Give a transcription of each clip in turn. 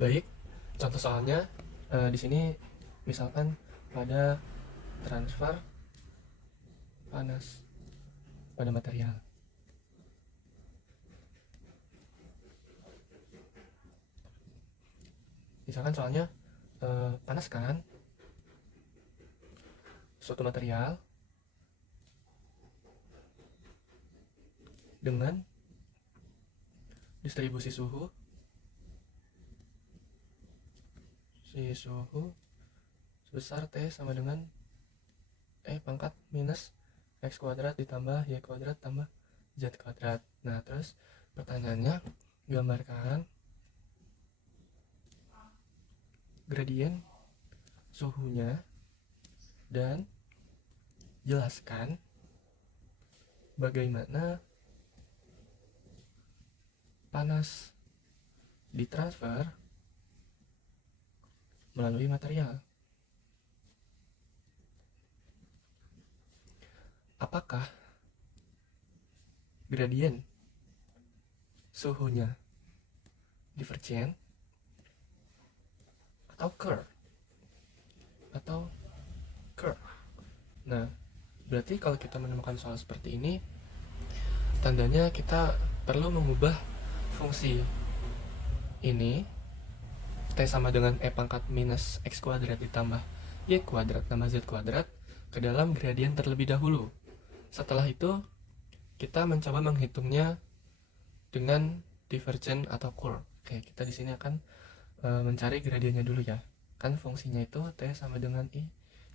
Baik, contoh soalnya di sini misalkan pada transfer panas pada material. Misalkan soalnya panaskan suatu material dengan distribusi suhu sebesar T sama dengan E pangkat minus X kuadrat ditambah Y kuadrat tambah Z kuadrat. Nah, terus pertanyaannya, gambarkan gradien suhunya dan jelaskan bagaimana panas ditransfer melalui material. Apakah gradien suhunya divergent atau curve? Nah, berarti kalau kita menemukan soal seperti ini, tandanya kita perlu mengubah fungsi ini T sama dengan E pangkat minus X kuadrat ditambah Y kuadrat tambah Z kuadrat ke dalam gradien terlebih dahulu. Setelah itu kita mencoba menghitungnya dengan divergent atau curve. Oke, kita di sini akan mencari gradiennya dulu ya. Kan fungsinya itu T sama dengan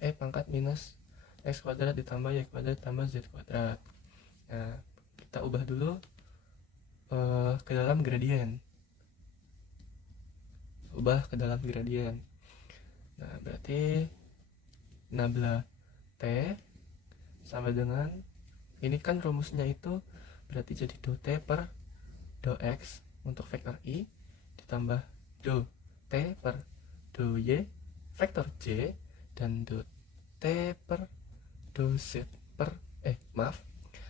E pangkat minus X kuadrat ditambah Y kuadrat tambah Z kuadrat. Nah, kita ubah dulu ke dalam gradien. Nah, berarti nabla T sama dengan, ini kan rumusnya itu berarti jadi do T per do X untuk vektor I ditambah do T per do Y vektor J dan do T per do Z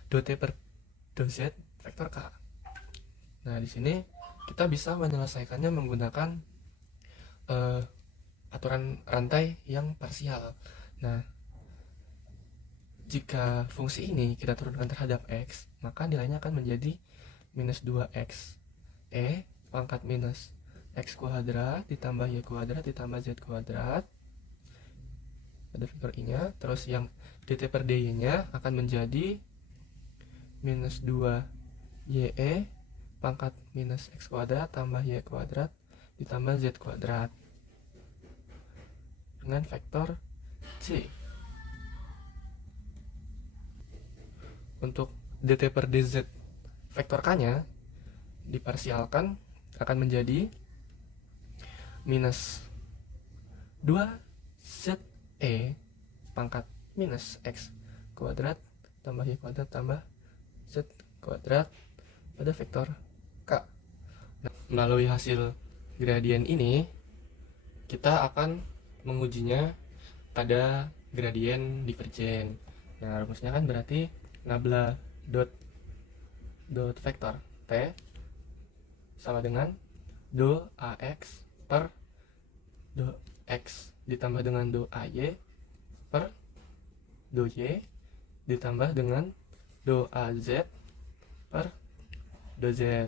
do T per do Z vektor K. Nah, di sini kita bisa menyelesaikannya menggunakan aturan rantai yang parsial. Nah, jika fungsi ini kita turunkan terhadap X, maka nilainya akan menjadi minus 2X E pangkat minus X kuadrat ditambah Y kuadrat ditambah Z kuadrat pada vektor I-nya. Terus yang dt per dy-nya akan menjadi minus 2YE pangkat minus X kuadrat tambah Y kuadrat ditambah Z kuadrat dengan vektor C. Untuk dt per dz vektor k-nya diparsialkan akan menjadi minus 2ze pangkat minus X kuadrat tambah Y kuadrat tambah Z kuadrat pada vektor K. Nah, melalui hasil gradien ini kita akan mengujinya pada gradien divergen. Nah, rumusnya kan berarti nabla dot vektor T sama dengan do AX per do X ditambah dengan do AY per do Y ditambah dengan do AZ per do Z.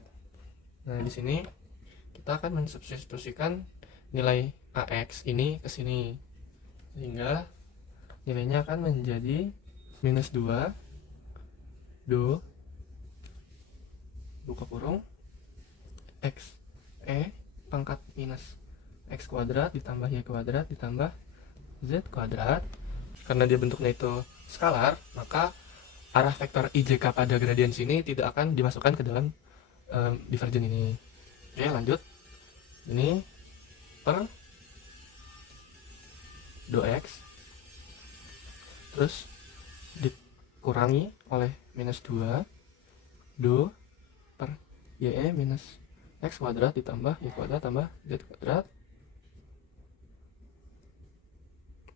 Nah, di sini kita akan mensubstitusikan nilai AX ini ke sini, sehingga nilainya akan menjadi minus 2 do buka kurung X pangkat minus X kuadrat ditambah Y kuadrat ditambah Z kuadrat. Karena dia bentuknya itu skalar, maka arah vektor IJK pada gradien sini tidak akan dimasukkan ke dalam divergen ini. Oke, lanjut. Ini per do X terus dikurangi oleh minus 2 do per YE minus X kuadrat ditambah Y kuadrat tambah Z kuadrat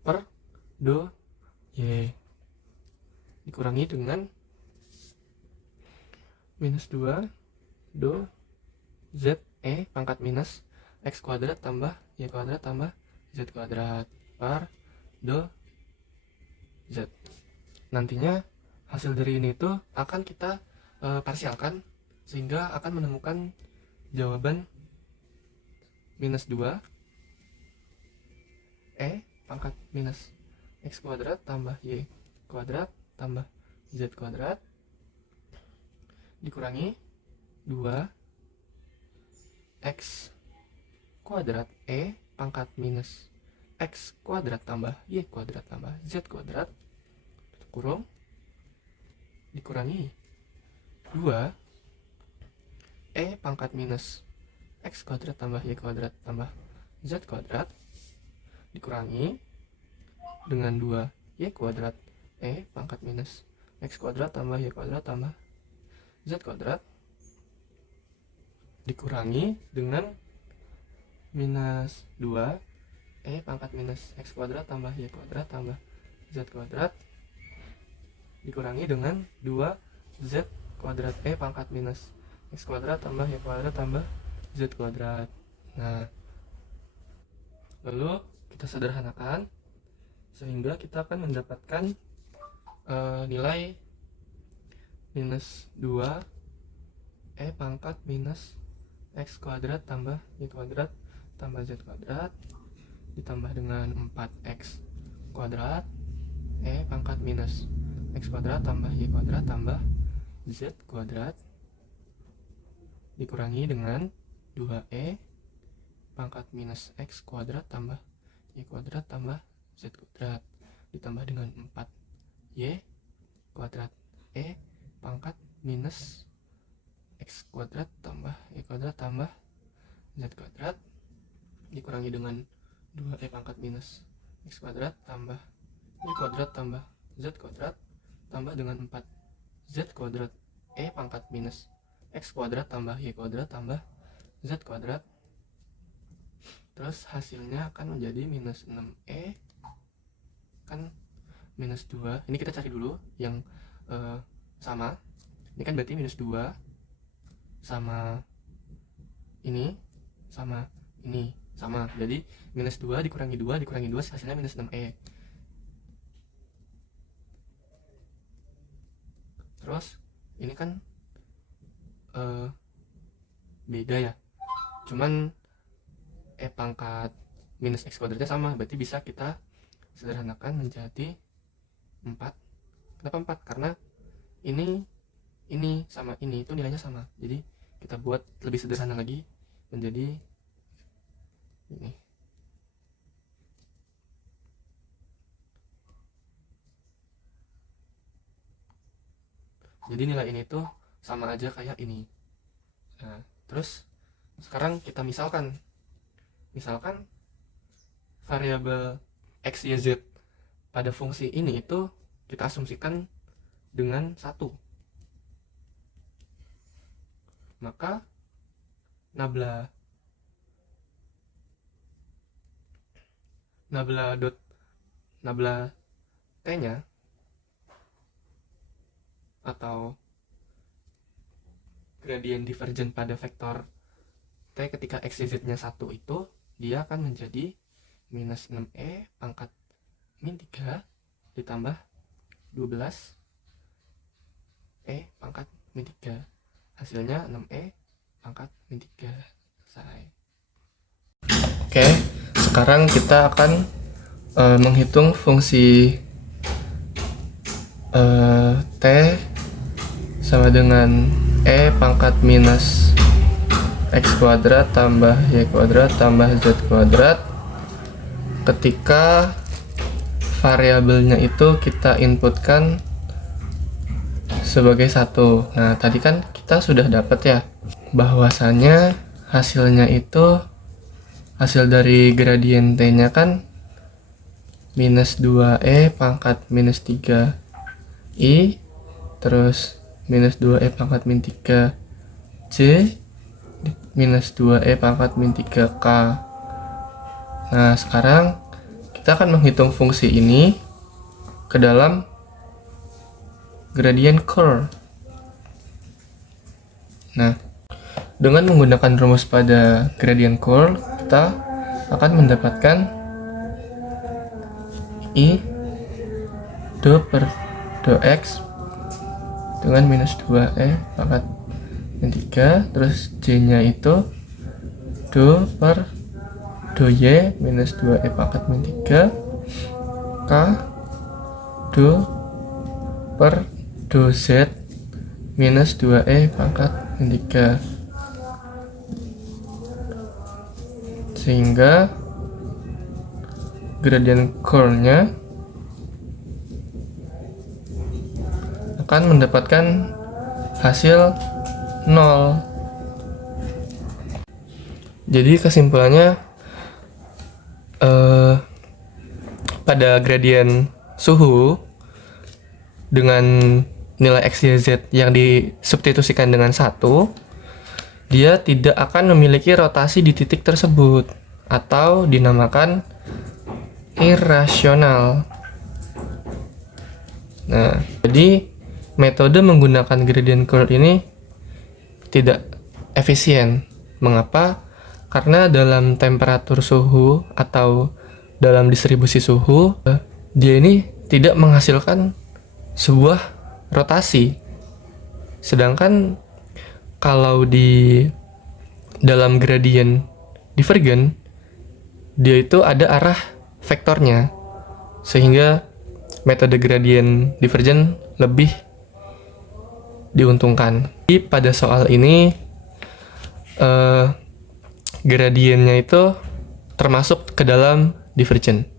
per do Y dikurangi dengan minus 2 do ZE pangkat minus X kuadrat tambah Y kuadrat tambah Z kuadrat per 2Z. Nantinya hasil dari ini tuh akan kita parsialkan sehingga akan menemukan jawaban minus 2 pangkat minus X kuadrat tambah Y kuadrat tambah Z kuadrat dikurangi 2 X kuadrat pangkat minus X kuadrat tambah Y kuadrat tambah Z kuadrat kurung dikurangi 2 pangkat minus X kuadrat tambah Y kuadrat tambah Z kuadrat dikurangi dengan 2 Y kuadrat pangkat minus X kuadrat tambah Y kuadrat tambah Z kuadrat dikurangi dengan minus 2 pangkat minus X kuadrat tambah Y kuadrat tambah Z kuadrat dikurangi dengan 2 Z kuadrat pangkat minus X kuadrat tambah Y kuadrat tambah Z kuadrat. Nah, lalu kita sederhanakan sehingga kita akan mendapatkan nilai minus 2 pangkat minus X kuadrat tambah Y kuadrat tambah Z kuadrat ditambah dengan 4X kuadrat pangkat minus X kuadrat tambah Y kuadrat tambah Z kuadrat dikurangi dengan 2 pangkat minus X kuadrat tambah Y kuadrat tambah Z kuadrat ditambah dengan 4 Y kuadrat pangkat minus X kuadrat tambah Y kuadrat tambah Z kuadrat dikurangi dengan 2 pangkat minus X kuadrat tambah Y kuadrat tambah Z kuadrat tambah dengan 4 Z kuadrat pangkat minus X kuadrat tambah Y kuadrat tambah Z kuadrat. Terus hasilnya akan menjadi minus 6 kan minus 2. Ini kita cari dulu yang sama. Ini kan berarti minus 2 sama ini sama ini sama. Jadi minus 2 dikurangi 2 dikurangi 2 hasilnya minus 6 Terus ini kan beda ya, cuman pangkat minus X kuadratnya sama, berarti bisa kita sederhanakan menjadi 4. Kenapa 4? Karena ini sama ini itu nilainya sama, jadi kita buat lebih sederhana lagi menjadi ini. Jadi nilai ini tuh sama aja kayak ini. Nah, terus sekarang kita misalkan variabel X, Y, Z pada fungsi ini itu kita asumsikan dengan 1. Maka nabla T-nya atau gradient divergen pada vektor T ketika X, Y, Z-nya 1 itu dia akan menjadi minus 6 pangkat min 3 ditambah 12 pangkat min 3. Hasilnya 6 pangkat min 3. Selesai. Oke, sekarang kita akan menghitung fungsi T sama dengan pangkat minus X kuadrat tambah Y kuadrat tambah Z kuadrat ketika variabelnya itu kita inputkan sebagai 1. Nah, tadi kan kita sudah dapat ya bahwasanya hasilnya itu hasil dari gradient T-nya kan minus 2 pangkat minus 3 I terus minus 2 pangkat min 3 J minus 2 pangkat min 3 K. Nah, sekarang kita akan menghitung fungsi ini ke dalam gradient curve. Nah, dengan menggunakan rumus pada gradient curve, kita akan mendapatkan I do per do X dengan minus 2E pangkat min 3, terus J nya itu do per do Y minus 2E pangkat min 3, K do per do Z minus 2E pangkat min 3. Sehingga gradient curl-nya akan mendapatkan hasil 0. Jadi kesimpulannya, pada gradient suhu dengan nilai X, Y, Z yang disubstitusikan dengan 1, dia tidak akan memiliki rotasi di titik tersebut atau dinamakan irasional. Nah, jadi metode menggunakan gradient curl ini tidak efisien. Mengapa? Karena dalam temperatur suhu atau dalam distribusi suhu, dia ini tidak menghasilkan sebuah rotasi. Sedangkan kalau di dalam gradient divergent, dia itu ada arah vektornya, sehingga metode gradient divergent lebih diuntungkan. Jadi pada soal ini gradientnya itu termasuk ke dalam divergent.